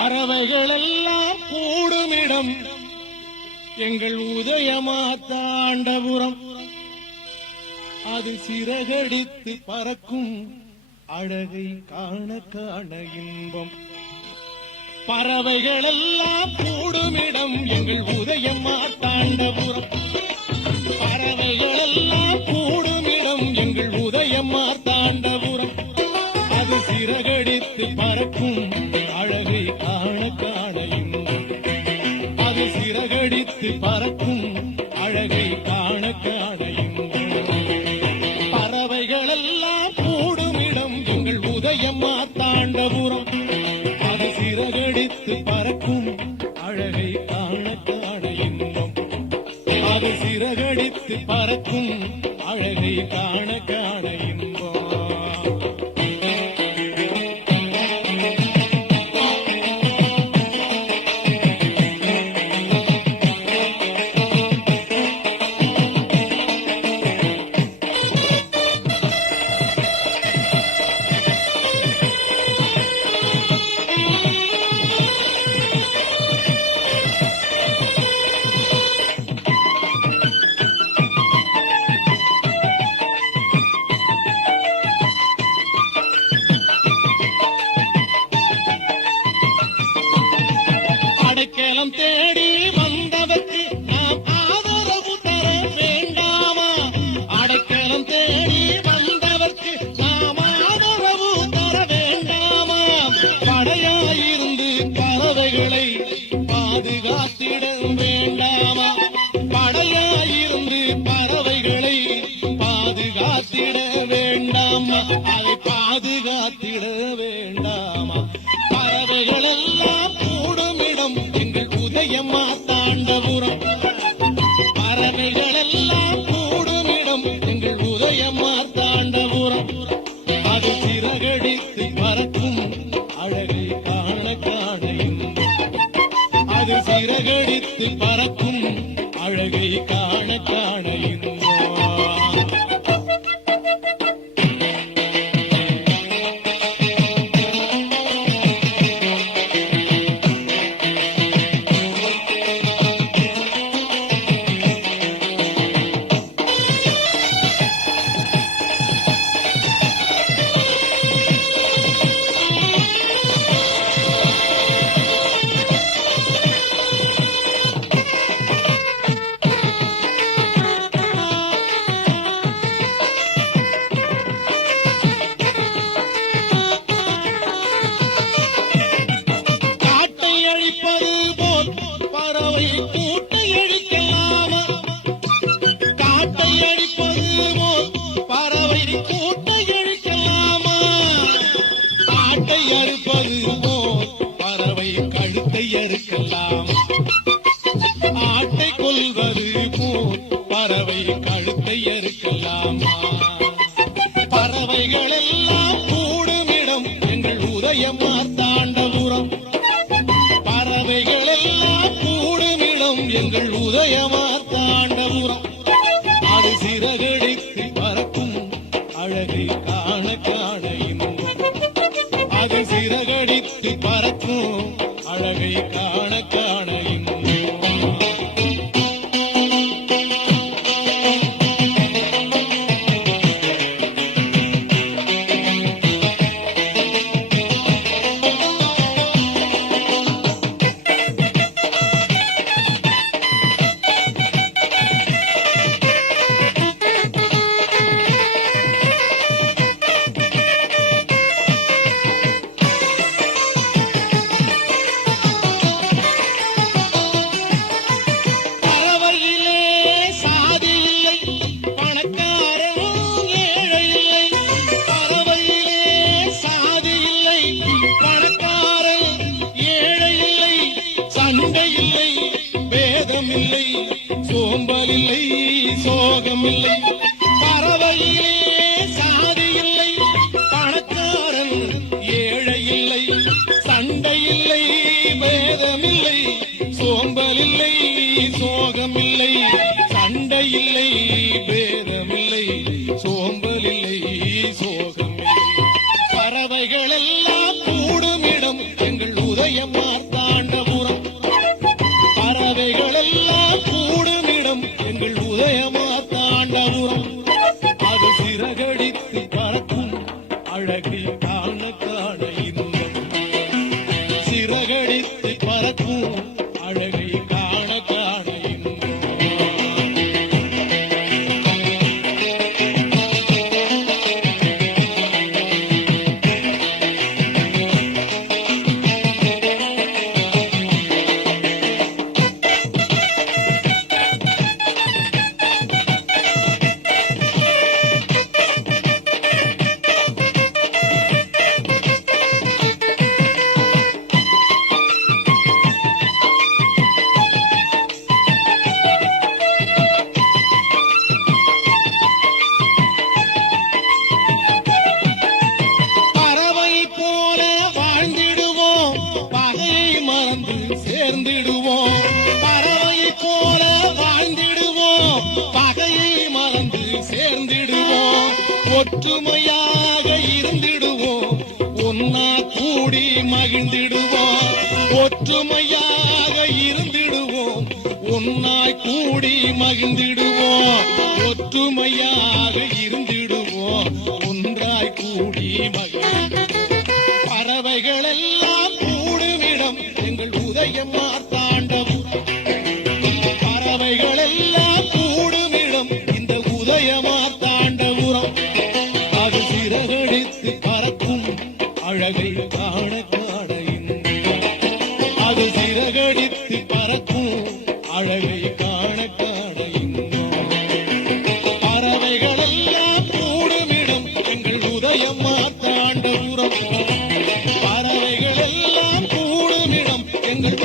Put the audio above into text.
பறவைகளெல்லாம் கூடுமிடம் எங்கள் உதயமாத்தாண்டபுரம். அது சிறகடித்து பறக்கும் அழகை காண காண இன்பம். பறவைகளெல்லாம் கூடுமிடம் எங்கள் உதயமாத்தாண்டபுரம். பறவைகளெல்லாம் கூடுமிடம் எங்கள் உதயமாத்தாண்டபுரம். அது சிறகடித்து பறக்கும் அழகை காண காண இன்பம். அது சிறகடித்து பறக்கும் அழகை காண காண இன்பம். பறவைகளெல்லாம் கூடுமிடம் எங்கள் உதயமாத்தாண்டபுரம். அது சிறகடித்து பறக்கும் அழகை காண காண இன்பம். அது சிறகடித்து பறக்கும் அழகை காண காண இன்பம். அடைக்கலம் தேடி வந்தவர்க்கு நாம் ஆதரவு தர வேண்டாமா? அடைக்கலம் தேடி வந்தவர்க்கு நாம் ஆதரவு தர வேண்டாமா? படையாயிருந்து பறவைகளை பாதுகாத்திட வேண்டாமா? படையாயிருந்து பறவைகளை பாதுகாத்திட வேண்டாமா? அதை பாதுகாத்திட வேண்டாமா? பறவைகளெல்லாம் கூடுமிடம் எங்கள் உதயமாத்தாண்டபுரம். பறவைகளெல்லாம் கூடுமிடம் எங்கள் உதயமாத்தாண்டபுரம். அது சிறகடித்து பறக்கும் அழகை காண காண இன்பம். அது சிறகடித்து பறக்கும் அழகை காண காண இன்பம். கூட்டை அழிக்கலாமா? காட்டை அழிப்பது போல் பறவை கூட்டை அழிக்கலாமா? காட்டை அறுப்பது போல் பறவை கழுத்தை அறுக்கலாம். ஆட்டை கொல்வது போல் பறவை கழுத்தை அறுக்கலாமா? பறவைகளெல்லாம் கூடுமிடம் எங்கள் உதயமாத்தாண்டபுரம். பறவைகளெல்லாம் கூடுமிடம் எங்கள் உதயமாத்தாண்டபுரம். அது சிறகடித்து பறக்கும் அழகை காண காண இன்பம். அது சிறகடித்து பறக்கும் அழகை காண காண இன்பம். இல்லை, சோம்பல் இல்லை, சோகம் இல்லை. பறவையிலே சாதி இல்லை, பணக்காரன் ஏழை இல்லை. சண்டை இல்லை, பேதம் இல்லை, சோம்பல் இல்லை, சோகம் இல்லை. சண்டை இல்லை, பேதம் இல்லை, சோம்பல் இல்லை, சோகம் இல்லை. பறவைகள் எல்லாம் கூடும் இடம் எங்கள் உதயம் மார்த்தாண்டபுரம். பறவைகள் எல்லாம் கூடுமிடம் எங்கள் உதயம் மார்த்தாண்டபுரம். அது சிறகடித்து பறக்கும் அழகை காண காண இன்பம். சிறகடித்து பறக்கும் அழகை காண காண இன்பம். சேர்ந்திடுவோம். பறவை போல வாழ்ந்திடுவோம். பகையை மறந்து சேர்ந்திடுவோம். ஒற்றுமையாக இருந்திடுவோம். ஒன்னா கூடி மகிழ்ந்திடுவோம். ஒற்றுமையாக இருந்திடுவோம். ஒன்னாய் கூடி மகிழ்ந்திடுவோம். ஒற்றுமையாக இருந்திடுவோம். ஒன்றாய் கூடி மகிழ்ந்திடுவோம். பறவைகள் எல்லாம் கூடுமிடம் எங்கள் உதயம் மார்த்தாண்டபுரம். பறவைகள் எல்லாம் கூடுமிடம் இந்த உதயம் மார்த்தாண்டபுரம். அது சிறகடித்து பறக்கும் அழகை காண காண இன்பம். அது சிறகடித்து பறக்கும் அழகை காண காண இன்பம். பறவைகள் எல்லாம் கூடுமிடம் எங்கள் உதயம் மார்த்தாண்டபுரம். பறவைகள் எல்லாம் கூடுமிடம் எங்கள்